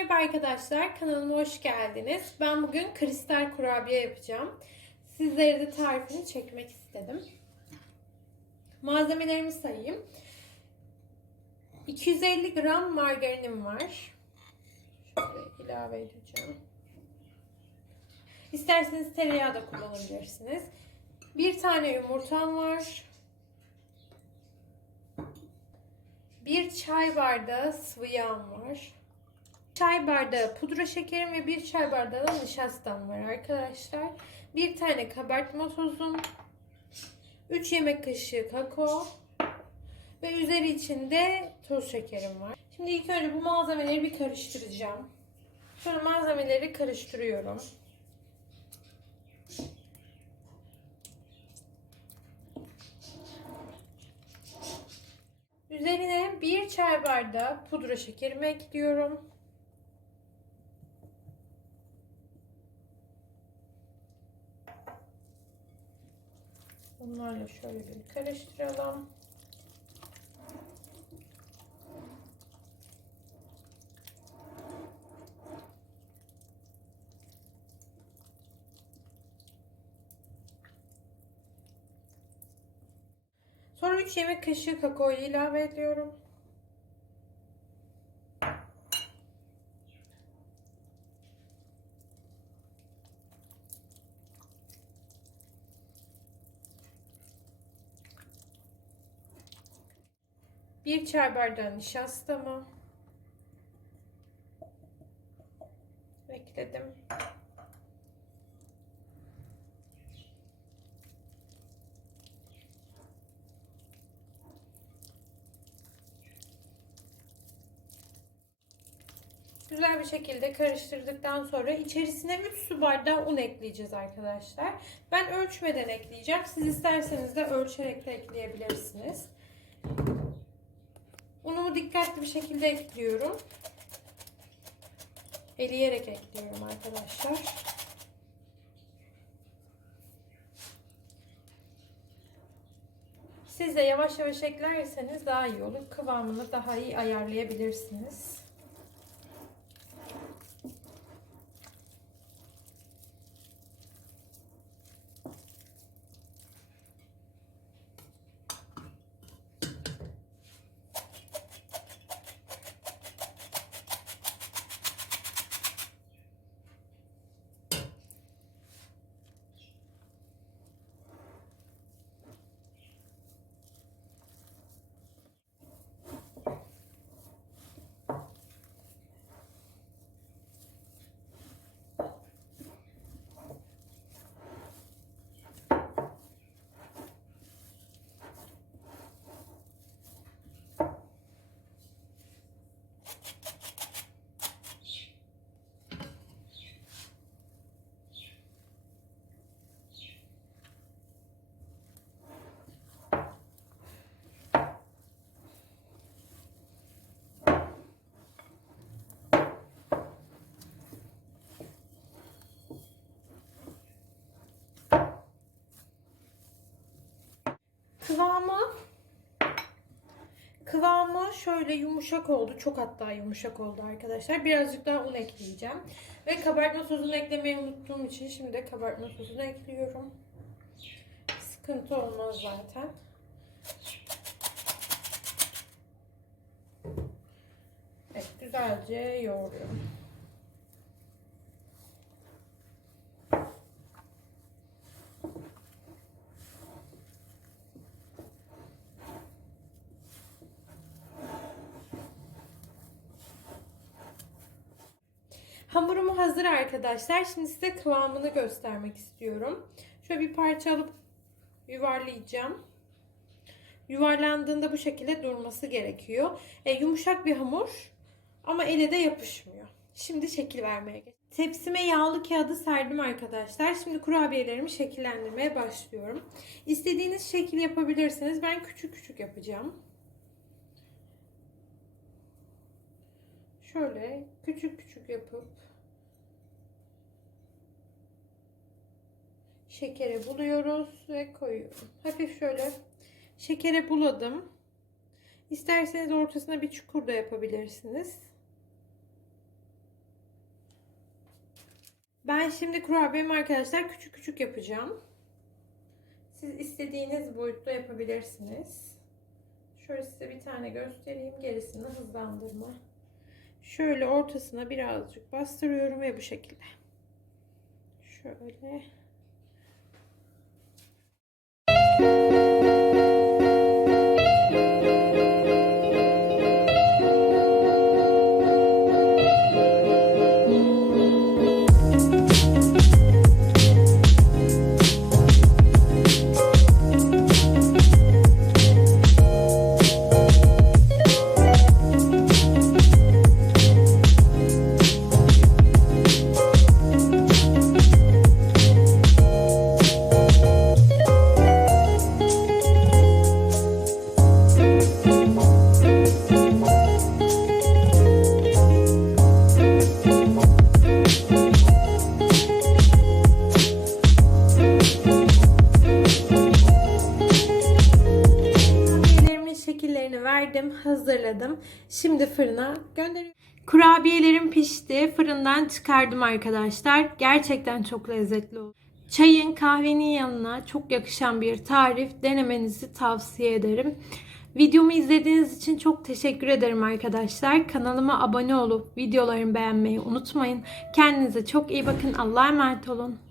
Merhaba arkadaşlar, kanalıma hoş geldiniz. Ben bugün kristal kurabiye yapacağım. Sizlere de tarifini çekmek istedim. Malzemelerimi sayayım. 250 gram margarinim var. Şöyle ilave edeceğim. İsterseniz tereyağı da kullanabilirsiniz. Bir tane yumurtam var. Bir çay bardağı sıvı yağım var. Çay bardağı pudra şekerim ve bir çay bardağı da nişastam var arkadaşlar. Bir tane kabartma tozum. 3 yemek kaşığı kakao. Ve üzeri içinde toz şekerim var. Şimdi ilk önce bu malzemeleri bir karıştıracağım. Şöyle malzemeleri karıştırıyorum. Üzerine bir çay bardağı pudra şekerimi ekliyorum. Bunlarla şöyle bir karıştıralım. Sonra 3 yemek kaşığı kakaoyu ilave ediyorum. Bir çay bardağı nişastamı ekledim. Güzel bir şekilde karıştırdıktan sonra içerisine 3 su bardağı un ekleyeceğiz arkadaşlar. Ben ölçmeden ekleyeceğim. Siz isterseniz de ölçerek de ekleyebilirsiniz. Unumu dikkatli bir şekilde ekliyorum. Eleyerek ekliyorum arkadaşlar. Siz de yavaş yavaş eklerseniz daha iyi olur. Kıvamını daha iyi ayarlayabilirsiniz. Kıvamı kıvamı şöyle yumuşak oldu. Çok hatta yumuşak oldu arkadaşlar. Birazcık daha un ekleyeceğim. Ve kabartma sosunu eklemeyi unuttuğum için şimdi de kabartma sosunu ekliyorum. Sıkıntı olmaz zaten. Evet güzelce yoğuruyorum. Hamurum hazır arkadaşlar. Şimdi size kıvamını göstermek istiyorum. Şöyle bir parça alıp yuvarlayacağım. Yuvarlandığında bu şekilde durması gerekiyor. E, yumuşak bir hamur ama ele de yapışmıyor. Şimdi şekil vermeye geç. Tepsime yağlı kağıdı serdim arkadaşlar. Şimdi kurabiyelerimi şekillendirmeye başlıyorum. İstediğiniz şekil yapabilirsiniz. Ben küçük küçük yapacağım. Şöyle küçük küçük yapıp şekere buluyoruz ve koyuyorum. Hafif şöyle şekere buladım. İsterseniz ortasına bir çukur da yapabilirsiniz. Ben şimdi kurabiyemi arkadaşlar küçük küçük yapacağım. Siz istediğiniz boyutta yapabilirsiniz. Şöyle size bir tane göstereyim. Gerisini hızlandırma. Şöyle ortasına birazcık bastırıyorum ve bu şekilde. Şöyle. Şekillerini verdim, hazırladım. Şimdi fırına gönderiyorum. Kurabiyelerim pişti. Fırından çıkardım arkadaşlar. Gerçekten çok lezzetli oldu. Çayın, kahvenin yanına çok yakışan bir tarif. Denemenizi tavsiye ederim. Videomu izlediğiniz için çok teşekkür ederim arkadaşlar. Kanalıma abone olup videolarımı beğenmeyi unutmayın. Kendinize çok iyi bakın. Allah'a emanet olun.